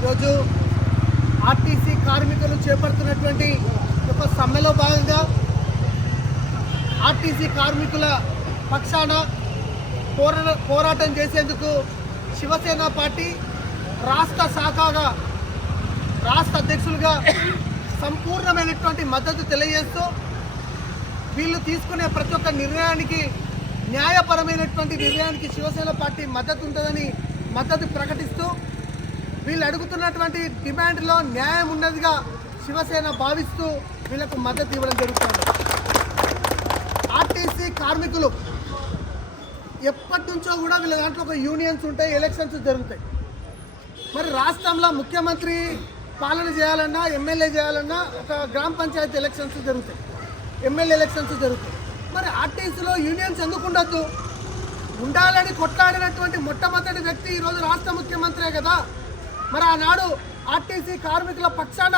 ఈరోజు ఆర్టీసీ కార్మికులు చేపడుతున్నటువంటి ఒక సమ్మెలో భాగంగా ఆర్టీసీ కార్మికుల పక్షాన పోరాటం చేసేందుకు శివసేన పార్టీ రాష్ట్ర శాఖగా రాష్ట్ర అధ్యక్షులుగా సంపూర్ణమైనటువంటి మద్దతు తెలియజేస్తూ వీళ్ళు తీసుకునే ప్రతి ఒక్క నిర్ణయానికి న్యాయపరమైనటువంటి నిర్ణయానికి శివసేన పార్టీ మద్దతు ఉంటుందని మద్దతు ప్రకటిస్తూ వీళ్ళు అడుగుతున్నటువంటి డిమాండ్లో న్యాయం ఉన్నదిగా శివసేన భావిస్తూ వీళ్ళకు మద్దతు ఇవ్వడం జరుగుతుంది. ఆర్టీసీ కార్మికులు ఎప్పటి నుంచో కూడా వీళ్ళ దాంట్లో ఒక యూనియన్స్ ఉంటాయి, ఎలక్షన్స్ జరుగుతాయి. మరి రాష్ట్రంలో ముఖ్యమంత్రి పాలన చేయాలన్నా, ఎమ్మెల్యే చేయాలన్నా ఒక గ్రామ పంచాయతీ ఎలక్షన్స్ జరుగుతాయి, ఎమ్మెల్యే ఎలక్షన్స్ జరుగుతాయి. మరి ఆర్టీసీలో యూనియన్స్ ఎందుకు ఉండొద్దు? ఉండాలని కొట్లాడినటువంటి మొట్టమొదటి వ్యక్తి ఈరోజు రాష్ట్ర ముఖ్యమంత్రే కదా. మరి ఆనాడు ఆర్టీసీ కార్మికుల పక్షాన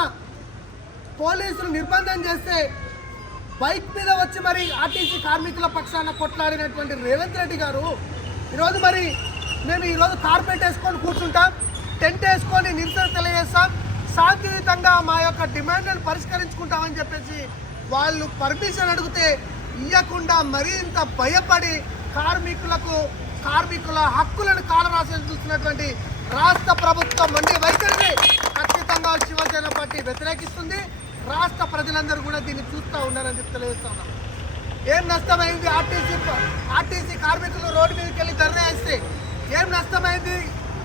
పోలీసులు నిర్బంధం చేస్తే బైక్ మీద వచ్చి మరి ఆర్టీసీ కార్మికుల పక్షాన కొట్లాడినటువంటి రేవంత్ రెడ్డి గారు ఈరోజు మరి మేము ఈరోజు కార్పెట్ వేసుకొని కూర్చుంటాం, టెంట్ వేసుకొని నిరసన తెలియజేస్తాం, శాంతియుతంగా మా యొక్క డిమాండ్లను పరిష్కరించుకుంటామని చెప్పేసి వాళ్ళు పర్మిషన్ అడిగితే ఇవ్వకుండా మరింత భయపడి కార్మికుల హక్కులను కాలరాసేసి చూస్తున్నటువంటి రాష్ట్ర ప్రభుత్వం మొండి వైఖరిని ఖచ్చితంగా శివసేన పార్టీ వ్యతిరేకిస్తుంది. రాష్ట్ర ప్రజలందరూ కూడా దీన్ని చూస్తూ ఉన్నారని చెప్పి తెలియజేస్తా ఉన్నాం. ఏం నష్టమైంది? ఆర్టీసీ కార్మికులు రోడ్డు మీదకి వెళ్ళి ధర్నా వేస్తే ఏం నష్టమైంది?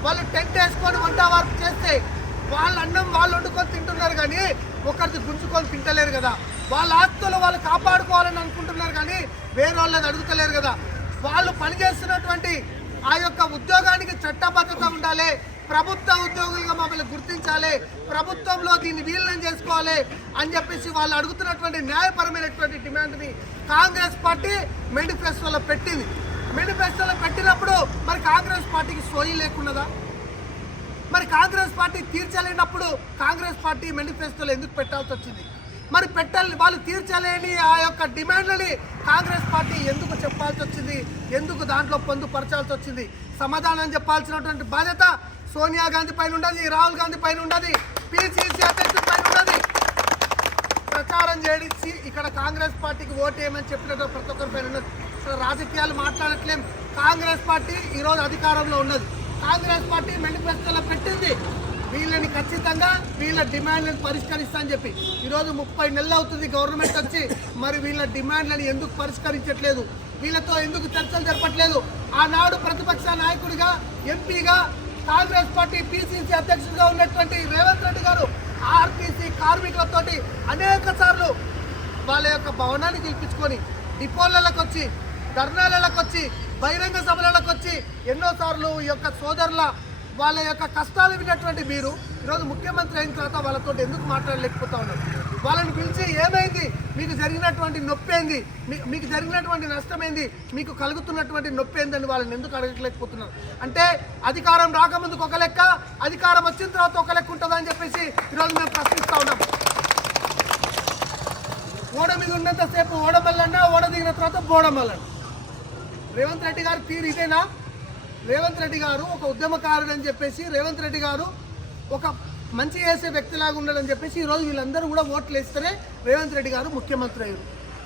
వాళ్ళు టెంట్ వేసుకొని వంట వర్క్ చేస్తే వాళ్ళ అన్నం వాళ్ళు వండుకొని తింటున్నారు, కానీ ఒకరిది గుంజుకొని తింటలేరు కదా. వాళ్ళ ఆస్తులు వాళ్ళు కాపాడుకోవాలని అనుకుంటున్నారు, కానీ వేరే వాళ్ళని అడుగుతలేరు కదా. వాళ్ళు పనిచేస్తున్నటువంటి ఆ యొక్క ఉద్యోగానికి చట్టబద్ధత ఉండాలి, ప్రభుత్వ ఉద్యోగులుగా మమ్మల్ని గుర్తించాలి, ప్రభుత్వంలో దీన్ని వీళ్ళని చేసుకోవాలి అని చెప్పేసి వాళ్ళు అడుగుతున్నటువంటి న్యాయపరమైనటువంటి డిమాండ్ని కాంగ్రెస్ పార్టీ మేనిఫెస్టోలో పెట్టింది. మేనిఫెస్టోలో పెట్టినప్పుడు మరి కాంగ్రెస్ పార్టీకి సోయి లేకున్నదా? మరి కాంగ్రెస్ పార్టీ తీర్చలేనప్పుడు కాంగ్రెస్ పార్టీ మేనిఫెస్టోలో ఎందుకు పెట్టాల్సి వచ్చింది? మరి వాళ్ళు తీర్చలేని ఆ యొక్క డిమాండ్లని కాంగ్రెస్ పార్టీ ఎందుకు చెప్పాల్సి వచ్చింది? ఎందుకు దాంట్లో పొందుపరచాల్సి వచ్చింది? సమాధానం చెప్పాల్సినటువంటి బాధ్యత సోనియా గాంధీ పైన ఉండదు, రాహుల్ గాంధీ పైన ఉండదు, పిసిసి అధ్యక్షుడి పైన ఉండదు. ప్రచారం చేసి ఇక్కడ కాంగ్రెస్ పార్టీకి ఓటు వేయమని చెప్పినట్టు ప్రతి ఒక్కరి పైన ఉన్నది. రాజకీయాలు మాట్లాడట్లేం. కాంగ్రెస్ పార్టీ ఈరోజు అధికారంలో ఉన్నది. కాంగ్రెస్ పార్టీ మేనిఫెస్టోలో పెట్టింది వీళ్ళని ఖచ్చితంగా వీళ్ళ డిమాండ్లను పరిష్కరిస్తా అని చెప్పి. ఈరోజు 30 నెలలు అవుతుంది గవర్నమెంట్ వచ్చి, మరి వీళ్ళ డిమాండ్లను ఎందుకు పరిష్కరించట్లేదు? వీళ్ళతో ఎందుకు చర్చలు జరపట్లేదు? ఆనాడు ప్రతిపక్ష నాయకుడిగా, ఎంపీగా కాంగ్రెస్ పార్టీ పిసిసి అధ్యక్షుడిగా ఉన్నటువంటి రేవంత్ రెడ్డి గారు ఆర్టీసీ కార్మికులతోటి అనేక సార్లు వాళ్ళ యొక్క భవనాన్ని గెలిపించుకొని డిపోలకు వచ్చి, ధర్నాలకు వచ్చి, బహిరంగ సభలకు వచ్చి ఎన్నోసార్లు ఈ యొక్క సోదరుల వాళ్ళ యొక్క కష్టాలు విన్నటువంటి మీరు ఈరోజు ముఖ్యమంత్రి అయిన తర్వాత వాళ్ళతో ఎందుకు మాట్లాడలేకపోతా ఉన్నారు? వాళ్ళని పిలిచి ఏమైంది, మీకు జరిగినటువంటి నొప్పి ఏంది, మీకు జరిగినటువంటి నష్టమైంది, మీకు కలుగుతున్నటువంటి నొప్పి ఏందని వాళ్ళని ఎందుకు అడగలేకపోతున్నారు? అంటే అధికారం రాకముందుకు ఒక లెక్క, అధికారం వచ్చిన తర్వాత ఒక లెక్క ఉంటుందని చెప్పేసి ఈరోజు మేము ప్రశ్నిస్తూ ఉన్నాం. ఓడ మీద ఉన్నంతసేపు ఓడమల్లన్నా, ఓడ దిగిన తర్వాత బోడమల్లన్న. రేవంత్ రెడ్డి గారి తీరు ఇదేనా? రేవంత్ రెడ్డి గారు ఒక ఉద్యమకారుడు అని చెప్పేసి, రేవంత్ రెడ్డి గారు ఒక మంచి చేసే వ్యక్తిలాగా ఉండాలని చెప్పేసి ఈరోజు వీళ్ళందరూ కూడా ఓట్లు వేస్తేనే రేవంత్ రెడ్డి గారు ముఖ్యమంత్రి అయ్యారు.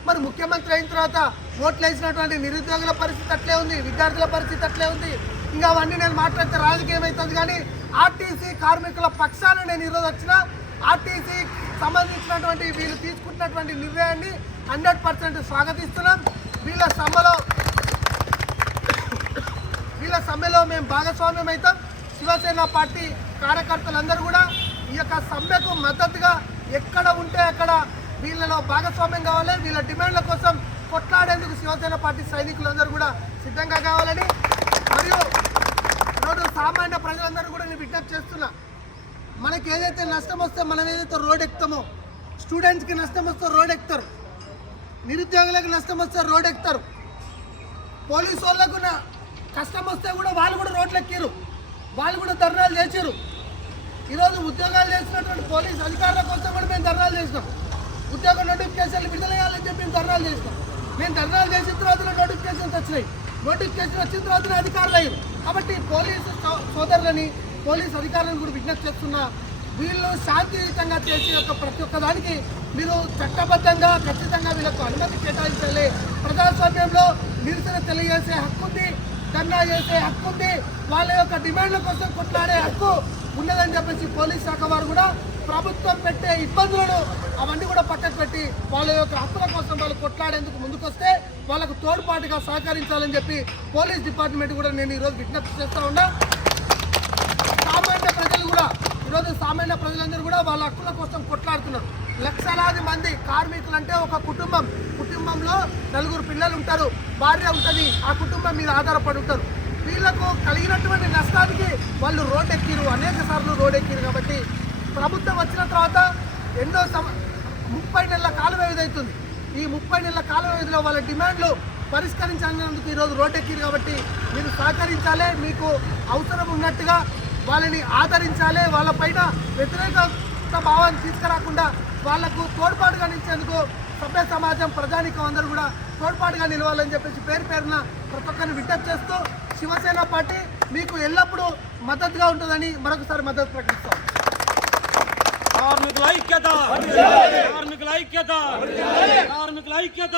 మరి ముఖ్యమంత్రి అయిన తర్వాత ఓట్లు వేసినటువంటి నిరుద్యోగుల పరిస్థితి అట్లే ఉంది, విద్యార్థుల పరిస్థితి అట్లే ఉంది. ఇంకా అవన్నీ నేను మాట్లాడితే రాజకీయం అవుతుంది, కానీ ఆర్టీసీ కార్మికుల పక్షాన నేను ఈరోజు వచ్చిన ఆర్టీసీ సంబంధించినటువంటి వీళ్ళు తీసుకుంటున్నటువంటి నిర్ణయాన్ని 100% స్వాగతిస్తున్నాం. వీళ్ళ సమ్మెలో మేము భాగస్వామ్యం అవుతాం. శివసేన పార్టీ కార్యకర్తలందరూ కూడా ఈ యొక్క సమ్మెకు మద్దతుగా ఎక్కడ ఉంటే అక్కడ వీళ్ళలో భాగస్వామ్యం కావాలి. వీళ్ళ డిమాండ్ల కోసం కొట్లాడేందుకు శివసేన పార్టీ సైనికులందరూ కూడా సిద్ధంగా కావాలని, మరియు ఈరోజు సామాన్య ప్రజలందరూ కూడా నేను విజ్ఞప్తి చేస్తున్నా. మనకి ఏదైతే నష్టం వస్తే మనం ఏదైతే రోడ్ ఎక్కుతామో, స్టూడెంట్స్కి నష్టం వస్తే రోడ్ ఎక్కుతారు, నిరుద్యోగులకు నష్టం వస్తే రోడ్ ఎక్కుతారు, పోలీసు వాళ్ళకు కష్టం వస్తే కూడా వాళ్ళు కూడా రోడ్లు ఎక్కారు, వాళ్ళు కూడా ధర్నాలు చేశారు. ఈరోజు ఉద్యోగాలు చేసినటువంటి పోలీసు అధికారుల కోసం కూడా మేము ధర్నాలు చేసినాం. ఉద్యోగ నోటిఫికేషన్లు విడుదల చేయాలని చెప్పి మేము ధర్నాలు చేసినాం. మేము ధర్నాలు చేసిన తర్వాత నోటిఫికేషన్స్ వచ్చినాయి. నోటిఫికేషన్ వచ్చిన తర్వాత అధికారులు అయ్యారు. కాబట్టి పోలీసు సోదరులని పోలీస్ అధికారులను కూడా విజ్ఞప్తి చేస్తున్నా, వీళ్ళు శాంతియుతంగా చేసే యొక్క ప్రతి ఒక్క దానికి మీరు చట్టబద్ధంగా ఖచ్చితంగా వీళ్ళకు అనుమతి కేటాయించాలి. ప్రజాస్వామ్యంలో నిరసన తెలియజేసే హక్కు ఉంది, ధర్నా చేసే హక్కు ఉంది, వాళ్ళ యొక్క డిమాండ్ల కోసం కొట్లాడే హక్కు ఉన్నదని చెప్పేసి పోలీస్ శాఖ వారు కూడా ప్రభుత్వం పెట్టే ఇబ్బందులను అవన్నీ కూడా పక్కకు పెట్టి వాళ్ళ యొక్క హక్కుల కోసం వాళ్ళు కొట్లాడేందుకు ముందుకొస్తే వాళ్ళకు తోడ్పాటుగా సహకరించాలని చెప్పి పోలీస్ డిపార్ట్మెంట్ కూడా నేను ఈరోజు విజ్ఞప్తి చేస్తూ ఉన్నా. సామాన్య ప్రజలు కూడా ఈరోజు సామాన్య ప్రజలందరూ కూడా వాళ్ళ హక్కుల కోసం కొట్లాడుతున్నారు. లక్షలాది మంది కార్మికులు అంటే ఒక కుటుంబంలో 4 పిల్లలు ఉంటారు, భార్య ఉంటుంది, ఆ కుటుంబం మీద ఆధారపడి ఉంటారు. వీళ్లకు కలిగినటువంటి నష్టానికి వాళ్ళు రోడ్ ఎక్కిరు, అనేక సార్లు రోడ్ ఎక్కిరు. కాబట్టి ప్రభుత్వం వచ్చిన తర్వాత 30 నెలల కాల వ్యవధి అవుతుంది. ఈ 30 నెలల కాల వ్యవధిలో వాళ్ళ డిమాండ్లు పరిష్కరించాలన్నందుకు ఈరోజు రోడ్ ఎక్కిరు. కాబట్టి మీరు సహకరించాలి, మీకు అవసరం ఉన్నట్టుగా వాళ్ళని ఆదరించాలి, వాళ్ళపైన వ్యతిరేక భావాన్ని తీసుకురాకుండా వాళ్లకు తోడ్పాటుగా నిలిచేందుకు సభ్య సమాజం ప్రజానీకం అందరూ కూడా తోడ్పాటుగా నిలవాలని చెప్పేసి పేరున ప్రతి ఒక్కరిని విజ్ఞప్తి చేస్తూ శివసేన పార్టీ మీకు ఎల్లప్పుడూ మద్దతుగా ఉంటుందని మరొకసారి మద్దతు ప్రకటిస్తాం. కార్మికుల ఐక్యత, కార్మికుల ఐక్యత, కార్మికుల ఐక్యత.